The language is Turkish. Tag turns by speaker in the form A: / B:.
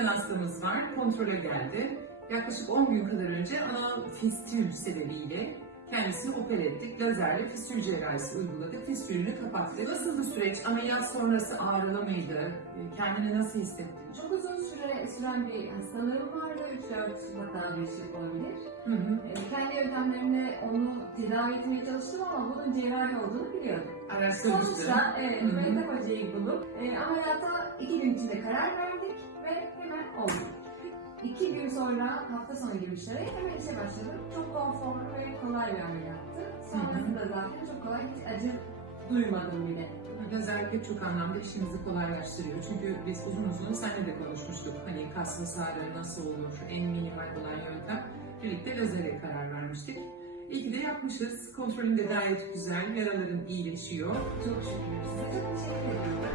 A: gelen hastamız var. Kontrole geldi. Yaklaşık 10 gün kadar önce ana fistül sebebiyle kendisini oper ettik. Lazerle fistül cerrahisi uyguladık. Fistülünü kapattık. Nasıl bu süreç? Ameliyat sonrası ağrılı mıydı? Kendini nasıl hissettin?
B: Çok uzun süre süren bir hastalığım vardı. 3-4 hatta bir şey olabilir.
A: Hı hı.
B: Ee, Kendi yöntemlerimle onu tedavi etmeye çalıştım ama bunun cerrahi olduğunu biliyordum.
A: Araştırmıştın.
B: Sonuçta
A: hı.
B: Mehmet Hoca'yı bulup e, ameliyata iki gün içinde karar verdik ve. İki gün sonra hafta sonu girmişlere hemen işe başladım. Çok konforlu ve kolay bir ameliyattı. Sonrasında zaten çok kolay hiç acı duymadım bile.
A: Özellikle çok anlamda işimizi kolaylaştırıyor. Çünkü biz uzun uzun seninle de konuşmuştuk. Hani kas hasarı nasıl olur, en minimal olan yöntem. Birlikte lazere karar vermiştik. İyi ki de yapmışız. Kontrolün de gayet güzel. Yaraların iyileşiyor.
B: Çok şükür size çok teşekkür ederim.